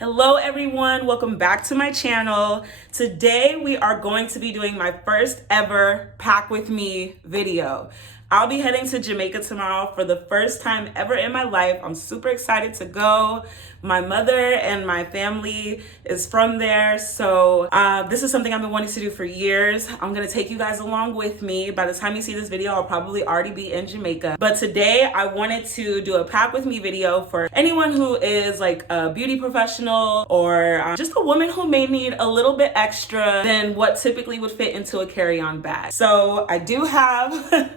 Hello everyone, welcome back to my channel. Today we are going to be doing my first ever pack with me video. I'll be heading to Jamaica tomorrow for the first time ever in my life. I'm super excited to go. My mother and my family is from there, so this is something I've been wanting to do for years. I'm gonna take you guys along with me. By the time you see this video, I'll probably already be in Jamaica. But today I wanted to do a pack with me video for anyone who is like a beauty professional or just a woman who may need a little bit extra than what typically would fit into a carry-on bag. So I do have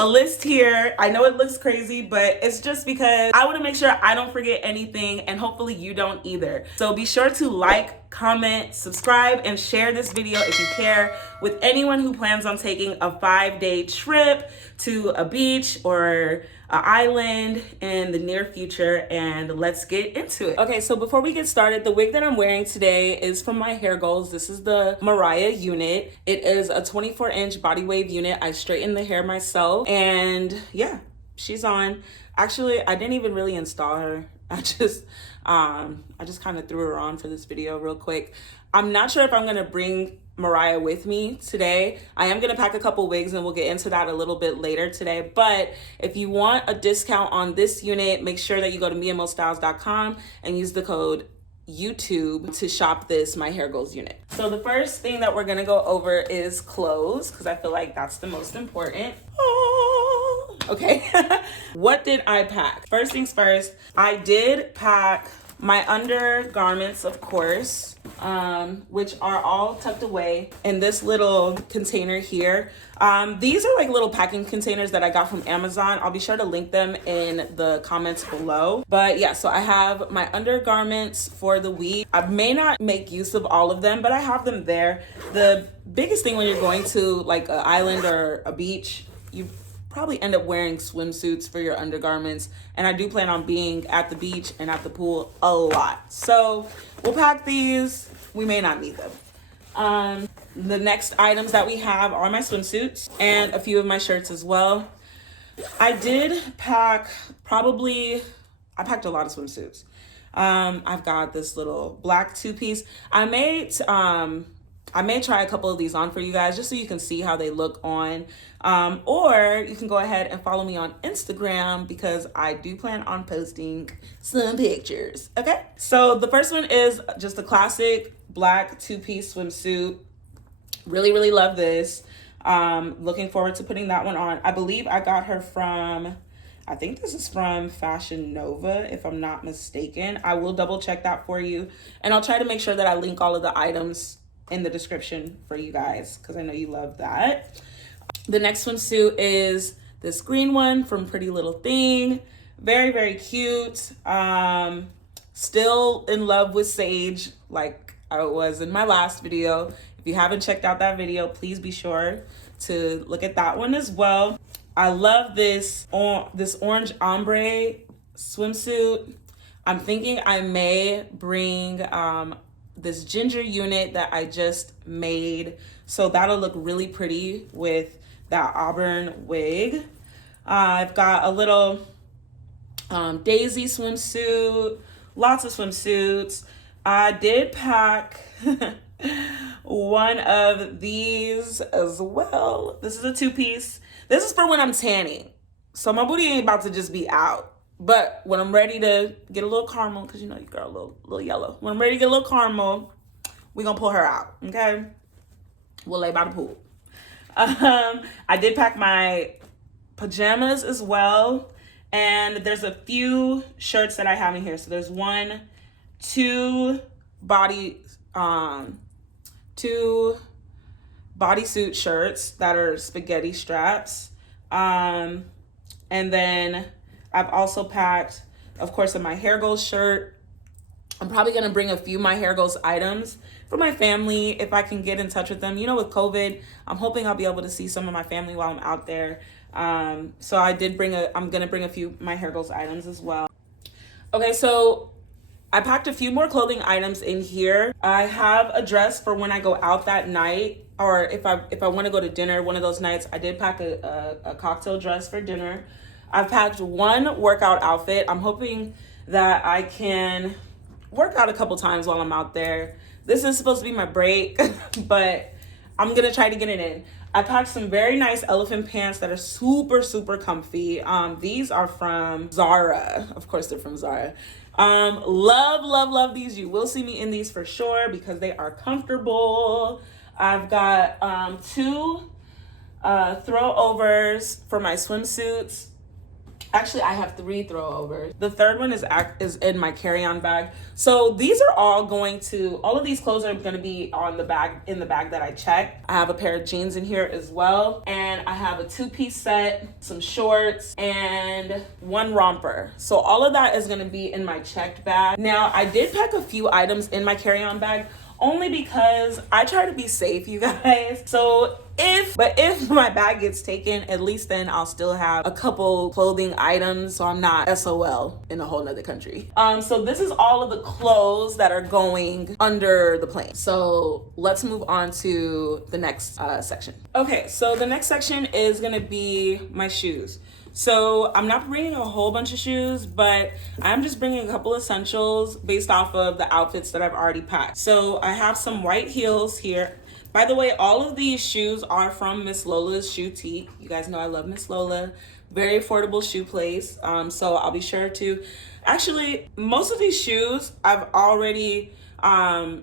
a list here. I know it looks crazy, but it's just because I want to make sure I don't forget anything, and hopefully you don't either. So be sure to like, comment, subscribe, and share this video if you care with anyone who plans on taking a 5-day trip to a beach or an island in the near future, and let's get into it. Okay, so before we get started, the wig that I'm wearing today is from my hair goals. This is the Mariah unit. It is a 24-inch body wave unit. I straightened the hair myself, and yeah, she's on. Actually, I didn't even really install her. I just kind of threw her on for this video real quick. I'm not sure if I'm gonna bring Mariah with me today. I am gonna pack a couple wigs and we'll get into that a little bit later today. But if you want a discount on this unit, make sure that you go to meandmostyles.com and use the code YouTube to shop this My Hair Goals unit. So the first thing that we're gonna go over is clothes, because I feel like that's the most important. Okay. What did I pack? First things first, I did pack my undergarments, of course, which are all tucked away in this little container here. These are like little packing containers that I got from Amazon. I'll be sure to link them in the comments below. But yeah, so I have my undergarments for the week. I may not make use of all of them, but I have them there. The biggest thing when you're going to like an island or a beach, you probably end up wearing swimsuits for your undergarments, and I do plan on being at the beach and at the pool a lot, so we'll pack these. We may not need them. The next items that we have are my swimsuits and a few of my shirts as well. I did pack I packed a lot of swimsuits. I've got this little black two-piece. I may try a couple of these on for you guys just so you can see how they look on. Or you can go ahead and follow me on Instagram because I do plan on posting some pictures. Okay, so the first one is just a classic black two-piece swimsuit. Really love this. Looking forward to putting that one on. I believe I got her from, I think this is from Fashion Nova, if I'm not mistaken. I will double check that for you, and I'll try to make sure that I link all of the items in the description for you guys because I know you love that. The next swimsuit is this green one from Pretty Little Thing. Very cute. Still in love with Sage like I was in my last video. If you haven't checked out that video, please be sure to look at that one as well. I love this orange ombre swimsuit. I'm thinking I may bring this ginger unit that I just made, so that'll look really pretty with that auburn wig. I've got a little daisy swimsuit, lots of swimsuits. I did pack one of these as well. This is a two-piece. This is for when I'm tanning, so my booty ain't about to just be out. But when I'm ready to get a little caramel, because you know your girl a little yellow. When I'm ready to get a little caramel, we're gonna pull her out, okay? We'll lay by the pool. I did pack my pajamas as well. And there's a few shirts that I have in here. So there's two bodysuit shirts that are spaghetti straps. And then I've also packed, of course, My Hair Goals shirt. I'm probably gonna bring a few My Hair Goals items for my family if I can get in touch with them. You know, with COVID, I'm hoping I'll be able to see some of my family while I'm out there. So I'm gonna bring a few My Hair Goals items as well. Okay, so I packed a few more clothing items in here. I have a dress for when I go out that night, or if I want to go to dinner one of those nights. I did pack a cocktail dress for dinner. I've packed one workout outfit. I'm hoping that I can work out a couple times while I'm out there. This is supposed to be my break, but I'm gonna try to get it in. I packed some very nice elephant pants that are super, super comfy. These are from Zara. Of course, they're from Zara. Love these. You will see me in these for sure because they are comfortable. I've got two throwovers for my swimsuits. Actually, I have 3 throwovers. The third one is in my carry-on bag. So these are all of these clothes are gonna be in the bag that I checked. I have a pair of jeans in here as well. And I have a 2-piece set, some shorts, and 1 romper. So all of that is gonna be in my checked bag. Now, I did pack a few items in my carry-on bag, only because I try to be safe, you guys. So if my bag gets taken, at least then I'll still have a couple clothing items, so I'm not SOL in a whole nother country. So this is all of the clothes that are going under the plane. So let's move on to the next section. Okay, so the next section is gonna be my shoes. So I'm not bringing a whole bunch of shoes, but I'm just bringing a couple essentials based off of the outfits that I've already packed. So I have some white heels here. By the way, all of these shoes are from Miss Lola's Shoetique. You guys know I love Miss Lola. Very affordable shoe place. So I'll be sure to, actually, most of these shoes I've already, I've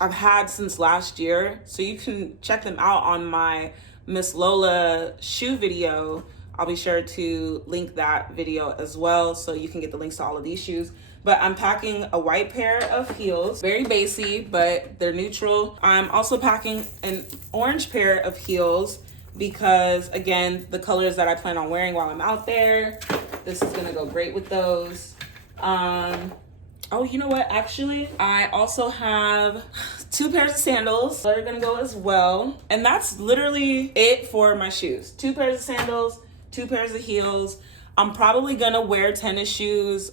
had since last year. So you can check them out on my Miss Lola shoe video. I'll be sure to link that video as well so you can get the links to all of these shoes. But I'm packing a white pair of heels, very basic, but they're neutral. I'm also packing an orange pair of heels because, again, the colors that I plan on wearing while I'm out there, this is gonna go great with those. Oh, you know what? Actually, I also have 2 pairs of sandals that are gonna go as well. And that's literally it for my shoes. 2 pairs of sandals, 2 pairs of heels. I'm probably gonna wear tennis shoes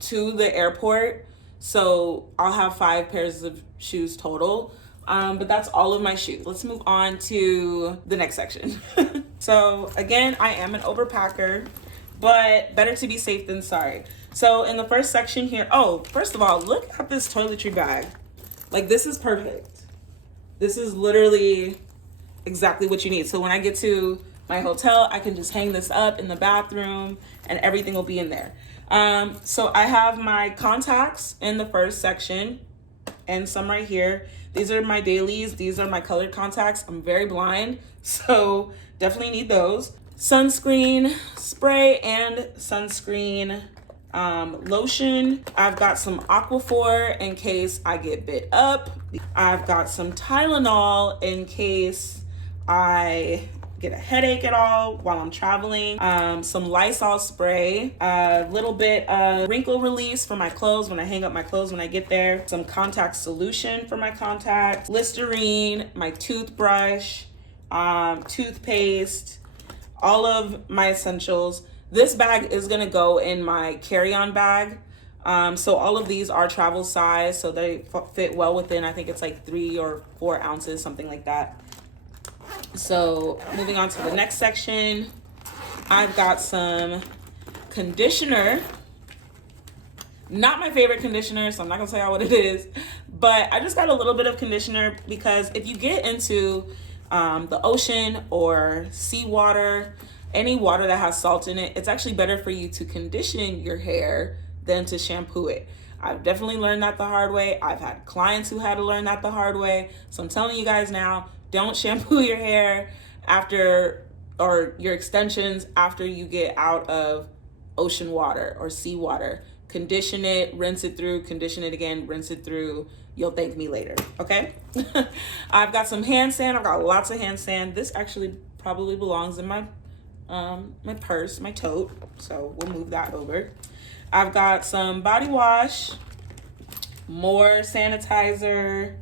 to the airport. So I'll have 5 pairs of shoes total. But that's all of my shoes. Let's move on to the next section. So again, I am an overpacker, but better to be safe than sorry. So in the first section here, oh, first of all, look at this toiletry bag. Like, this is perfect. This is literally exactly what you need. So when I get to my hotel, I can just hang this up in the bathroom and everything will be in there. So I have my contacts in the first section and some right here. These are my dailies. These are my colored contacts. I'm very blind, so definitely need those. Sunscreen spray and sunscreen lotion. I've got some Aquaphor in case I get bit up. I've got some Tylenol in case I get a headache at all while I'm traveling. Some Lysol spray, a little bit of wrinkle release for my clothes when I hang up my clothes when I get there, some contact solution for my contacts, Listerine, my toothbrush, toothpaste, all of my essentials. This bag is gonna go in my carry-on bag. So all of these are travel size, so they fit well within, I think it's like 3 or 4 ounces, something like that. So moving on to the next section, I've got some conditioner. Not my favorite conditioner, so I'm not gonna tell y'all what it is, but I just got a little bit of conditioner because if you get into the ocean or seawater, any water that has salt in it, it's actually better for you to condition your hair than to shampoo it. I've definitely learned that the hard way. I've had clients who had to learn that the hard way. So I'm telling you guys now, don't shampoo your hair after, or your extensions after you get out of ocean water or seawater. Condition it, rinse it through, condition it again, rinse it through. You'll thank me later, okay? I've got some hand sand. I've got lots of hand sand. This actually probably belongs in my my purse, my tote. So we'll move that over. I've got some body wash, more sanitizer,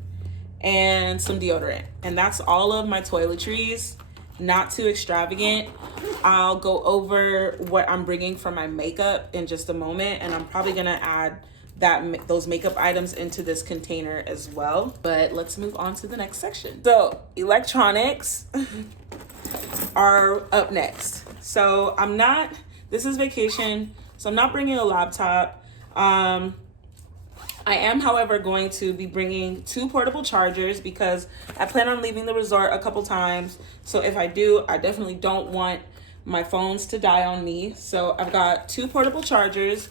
and some deodorant. And that's all of my toiletries. Not too extravagant. I'll go over what I'm bringing for my makeup in just a moment, and I'm probably gonna add those makeup items into this container as well. But let's move on to the next section. So electronics are up next. So this is vacation, so I'm not bringing a laptop. I am, however, going to be bringing 2 portable chargers because I plan on leaving the resort a couple times. So if I do, I definitely don't want my phones to die on me. So I've got 2 portable chargers.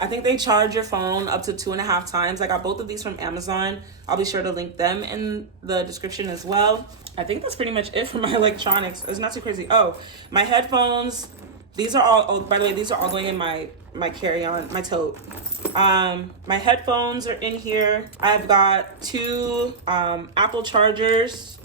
I think they charge your phone up to 2.5 times. I got both of these from Amazon. I'll be sure to link them in the description as well. I think that's pretty much it for my electronics. It's not too crazy. Oh, my headphones. These are all, oh, by the way, these are all going in my carry-on, my tote. My headphones are in here. I've got 2 Apple chargers.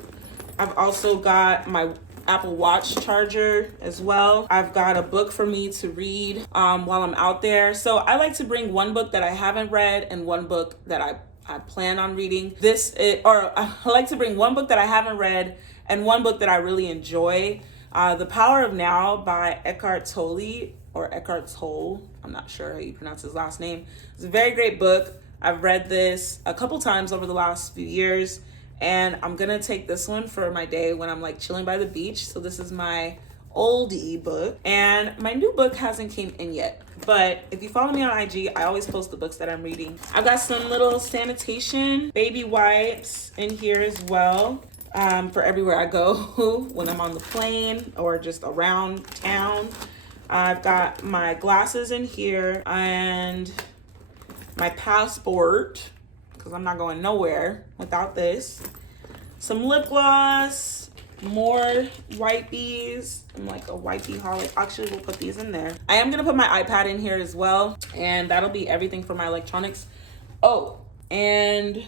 I've also got my Apple Watch charger as well. I've got a book for me to read while I'm out there. So I like to bring 1 book that I haven't read and 1 book that I plan on reading. I like to bring 1 book that I haven't read and 1 book that I really enjoy. The Power of Now by Eckhart Tolle, or Eckhart Tolle. I'm not sure how you pronounce his last name. It's a very great book. I've read this a couple times over the last few years, and I'm gonna take this one for my day when I'm chilling by the beach. So this is my oldie book, and my new book hasn't came in yet. But if you follow me on IG, I always post the books that I'm reading. I've got some little sanitation baby wipes in here as well. For everywhere I go when I'm on the plane or just around town. I've got my glasses in here and my passport, because I'm not going nowhere without this. Some lip gloss, more wipies. I'm like a wipey holic. Actually, we'll put these in there. I am gonna put my iPad in here as well, and that'll be everything for my electronics. Oh, and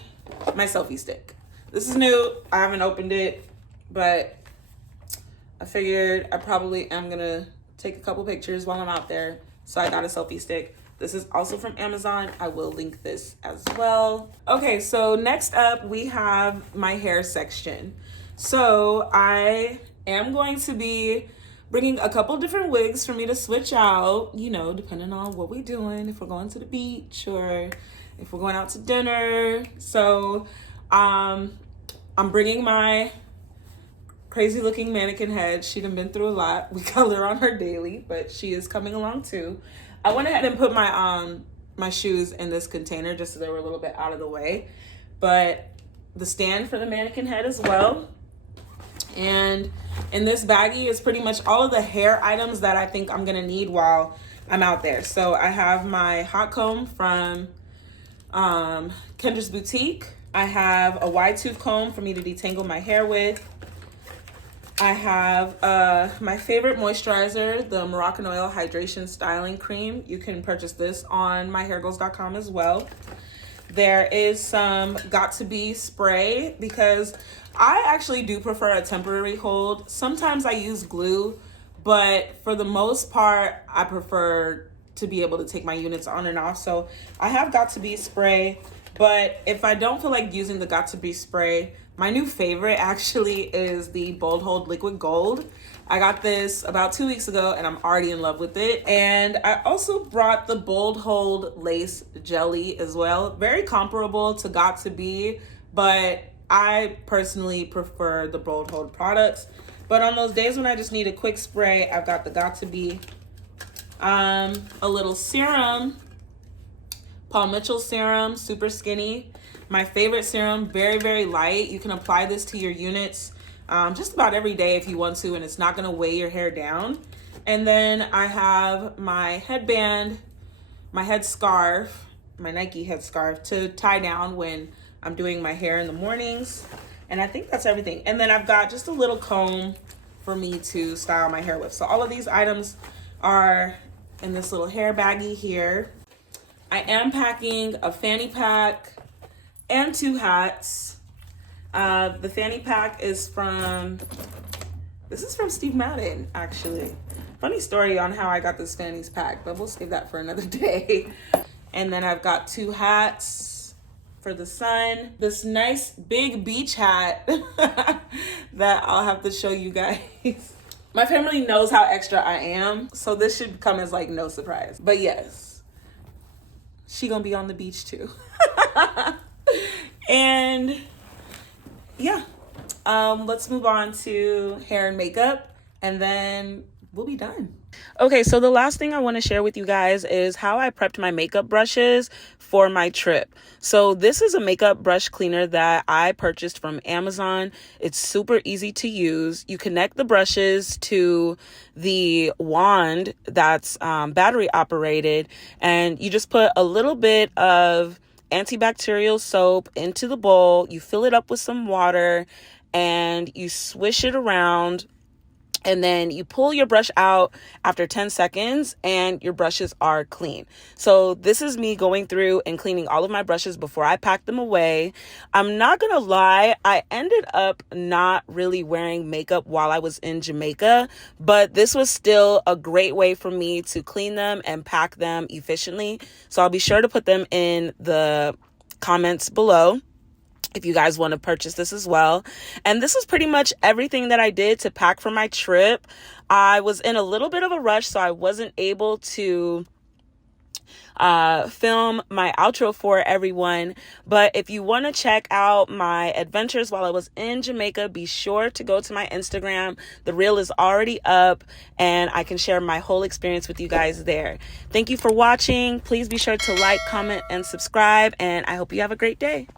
my selfie stick. This is new. I haven't opened it, but I figured I probably am gonna take a couple pictures while I'm out there. So I got a selfie stick. This is also from Amazon. I will link this as well. Okay, so next up we have my hair section. So I am going to be bringing a couple different wigs for me to switch out, depending on what we're doing, if we're going to the beach or if we're going out to dinner. So I'm bringing my crazy looking mannequin head. She done been through a lot. We color on her daily, but she is coming along too. I went ahead and put my shoes in this container just so they were a little bit out of the way. But the stand for the mannequin head as well. And in this baggie is pretty much all of the hair items that I think I'm gonna need while I'm out there. So I have my hot comb from Kendra's Boutique. I have a wide tooth comb for me to detangle my hair with. I have my favorite moisturizer, the Moroccan Oil Hydration Styling Cream. You can purchase this on myhairgoals.com as well. There is some Got To Be spray because I actually do prefer a temporary hold. Sometimes I use glue, but for the most part, I prefer to be able to take my units on and off. So I have Got To Be spray, but if I don't feel like using the Got To Be spray, my new favorite actually is the Bold Hold Liquid Gold. I got this about 2 weeks ago and I'm already in love with it. And I also brought the Bold Hold Lace Jelly as well. Very comparable to Got To Be, but I personally prefer the Bold Hold products. But on those days when I just need a quick spray, I've got the Got To Be. A little serum, Paul Mitchell serum, super skinny. My favorite serum, very, very light. You can apply this to your units just about every day if you want to, and it's not gonna weigh your hair down. And then I have my headband, my headscarf, my Nike headscarf to tie down when I'm doing my hair in the mornings. And I think that's everything. And then I've got just a little comb for me to style my hair with. So all of these items are in this little hair baggie here. I am packing a fanny pack and 2 hats. The fanny pack is from Steve Madden, actually. Funny story on how I got this fanny's pack, but we'll save that for another day. And then I've got 2 hats for the sun. This nice big beach hat that I'll have to show you guys. My family knows how extra I am, so this should come as no surprise. But yes, she gonna be on the beach too. And yeah, let's move on to hair and makeup and then we'll be done. Okay, so the last thing I want to share with you guys is how I prepped my makeup brushes for my trip. So this is a makeup brush cleaner that I purchased from Amazon. It's super easy to use. You connect the brushes to the wand that's battery operated, and you just put a little bit of antibacterial soap into the bowl. You fill it up with some water and you swish it around. And then you pull your brush out after 10 seconds and your brushes are clean. So this is me going through and cleaning all of my brushes before I pack them away. I'm not gonna lie, I ended up not really wearing makeup while I was in Jamaica, but this was still a great way for me to clean them and pack them efficiently. So I'll be sure to put them in the comments below if you guys want to purchase this as well. And this is pretty much everything that I did to pack for my trip. I was in a little bit of a rush, so I wasn't able to film my outro for everyone. But if you want to check out my adventures while I was in Jamaica, be sure to go to my Instagram. The reel is already up and I can share my whole experience with you guys there. Thank you for watching. Please be sure to like, comment, and subscribe, and I hope you have a great day.